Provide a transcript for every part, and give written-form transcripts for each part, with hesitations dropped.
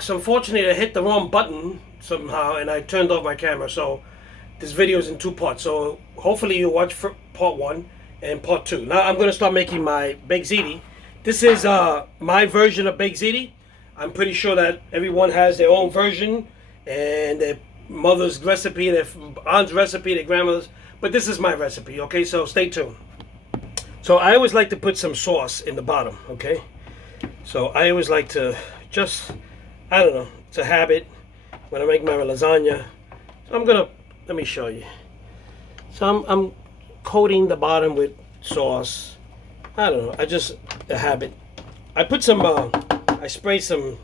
So unfortunately I hit the wrong button somehow and I turned off my camera, so this video is in two parts. So hopefully you watch for part one and part two. Now I'm going to start making my baked ziti. This is my version of baked ziti. I'm pretty sure that everyone has their own version and their mother's recipe, their aunt's recipe, their grandmother's, but this is my recipe, okay? So stay tuned. So I always like to put some sauce in the bottom, okay? So I always like to just, I don't know, it's a habit when I make my lasagna. So let me show you. So I'm coating the bottom with sauce. I don't know, a habit. I put some, I spray some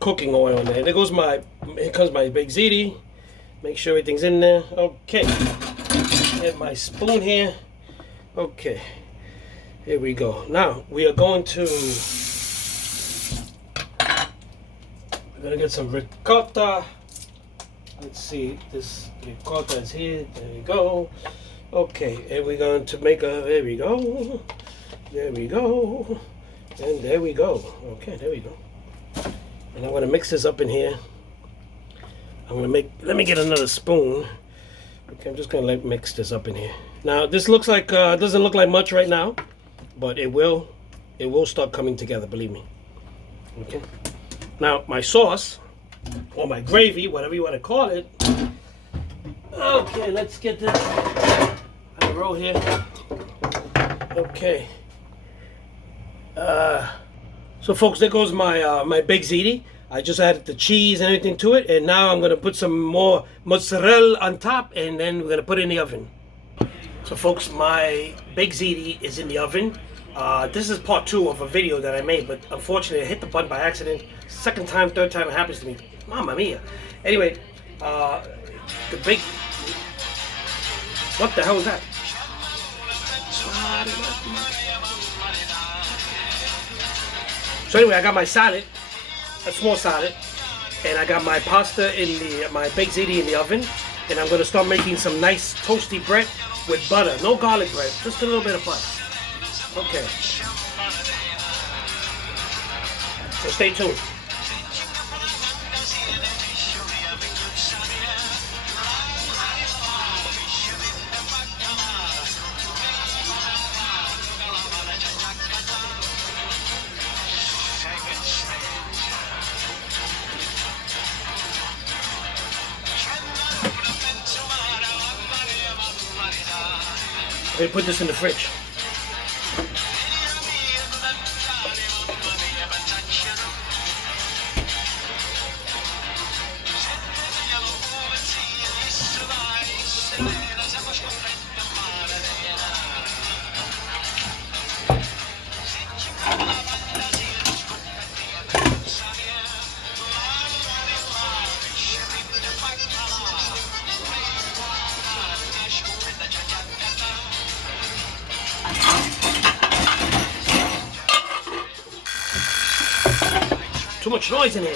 cooking oil in there. Here comes my baked ziti. Make sure everything's in there. Okay. Have my spoon here. Okay. Here we go. Now we are going to get some ricotta. Let's see, this ricotta is here. There we go. Okay, and we're going to make there we go. There we go. And there we go. Okay, there we go. And I'm going to mix this up in here. Let me get another spoon. Okay, I'm just going to mix this up in here. Now, this looks like, doesn't look like much right now, but it will start coming together, believe me. Okay. Now, my sauce, or my gravy, whatever you want to call it. Okay, let's get this on the roll here. Okay. So folks, there goes my my baked ziti. I just added the cheese and everything to it, and now I'm gonna put some more mozzarella on top, and then we're gonna put it in the oven. So folks, my baked ziti is in the oven. This is part two of a video that I made, but unfortunately I hit the button by accident. Second time, third time it happens to me. Mamma mia. Anyway, the baked... What the hell is that? So anyway, I got my salad, a small salad, and I got my pasta my baked ziti in the oven, and I'm gonna start making some nice toasty bread with butter. No garlic bread, just a little bit of butter. Okay. So stay tuned. I'm gonna put this in the fridge. Too much noise in here.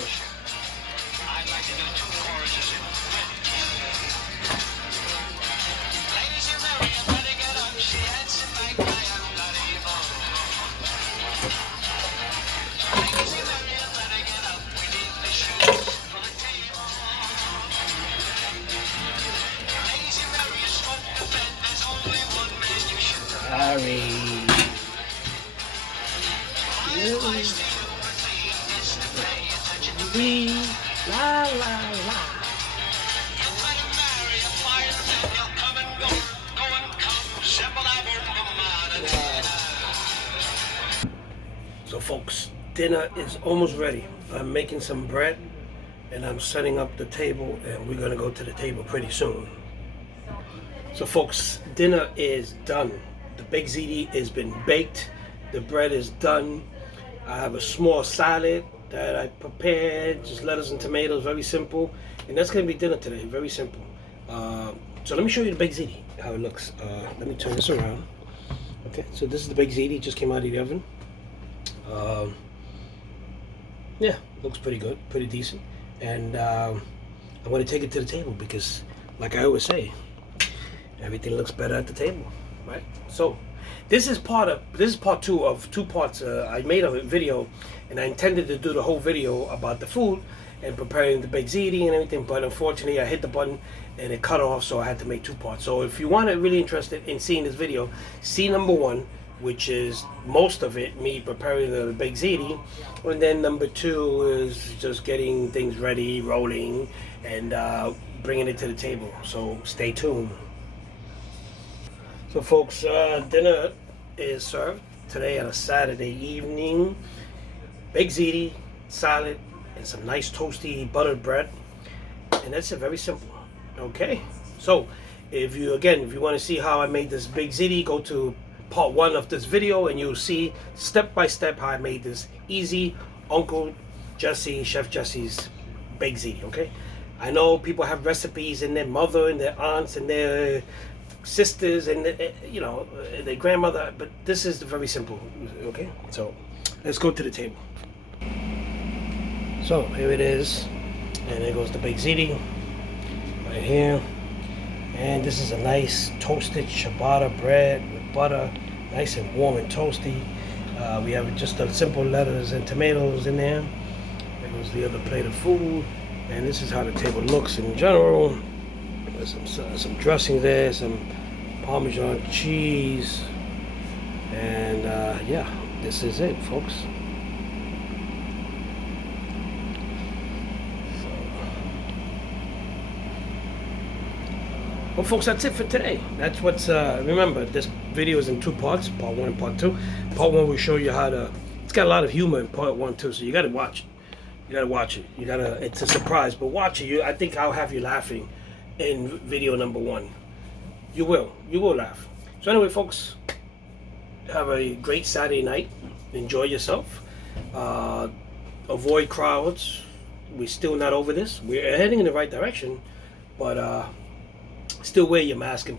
Sorry. La la la. So folks, dinner is almost ready. I'm making some bread and I'm setting up the table, and we're gonna go to the table pretty soon. So folks, dinner is done. The baked ziti has been baked. The bread is done. I have a small salad that I prepared, just lettuce and tomatoes, very simple. And that's gonna be dinner today, very simple. So let me show you the baked ziti, how it looks. Let me turn this around. Okay, so this is the baked ziti, just came out of the oven. Yeah, looks pretty good, pretty decent. And I'm gonna take it to the table because, like I always say, everything looks better at the table, right? So This is part two of two parts. I made a video, and I intended to do the whole video about the food and preparing the baked ziti and everything, but unfortunately I hit the button and it cut off, so I had to make two parts. So if you want to really interested in seeing this video, see number one, which is most of it me preparing the baked ziti, and then number two is just getting things ready, rolling, and bringing it to the table. So stay tuned. So folks, dinner is served today on a Saturday evening. Baked ziti, salad, and some nice toasty buttered bread, and that's it. Very simple. Okay, so if you want to see how I made this baked ziti, go to part one of this video and you'll see step by step how I made this easy Uncle Jesse, Chef Jesse's baked ziti. Okay, I know people have recipes and their mother and their aunts and their sisters and their grandmother, but this is very simple. Okay, so let's go to the table. So here it is, and there goes the baked ziti right here, and this is a nice toasted ciabatta bread with butter, nice and warm and toasty. We have just a simple lettuce and tomatoes in there. There goes the other plate of food, and this is how the table looks in general. There's some dressing there, some Parmesan cheese, and yeah, this is it, folks. Well, folks, that's it for today. That's what's, remember, this video is in two parts, part one and part two. Part one will show you how to, it's got a lot of humor in part one too, so you gotta watch it. You gotta watch it. It's a surprise, but watch it. I think I'll have you laughing in video number one. You will laugh. So anyway, folks, have a great Saturday night. Enjoy yourself. Avoid crowds. We're still not over this. We're heading in the right direction, but, still wear your mask, and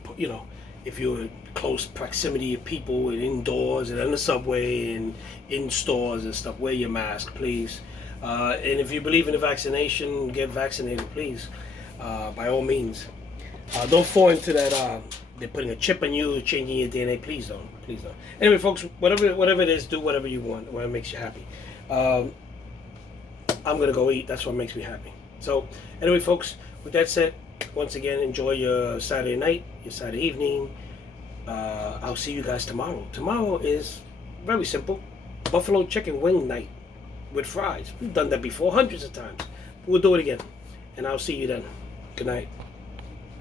if you're in close proximity of people and indoors and on the subway and in stores and stuff, wear your mask, please. And if you believe in the vaccination, get vaccinated, please, by all means. Don't fall into that they're putting a chip in you, changing your DNA. Please don't. Anyway, folks, whatever it is, do whatever you want, whatever makes you happy. I'm gonna go eat. That's what makes me happy. So anyway, folks, with that said, once again, enjoy your Saturday night, your Saturday evening. I'll see you guys tomorrow. Tomorrow is very simple. Buffalo chicken wing night with fries. We've done that before hundreds of times. We'll do it again. And I'll see you then. Good night.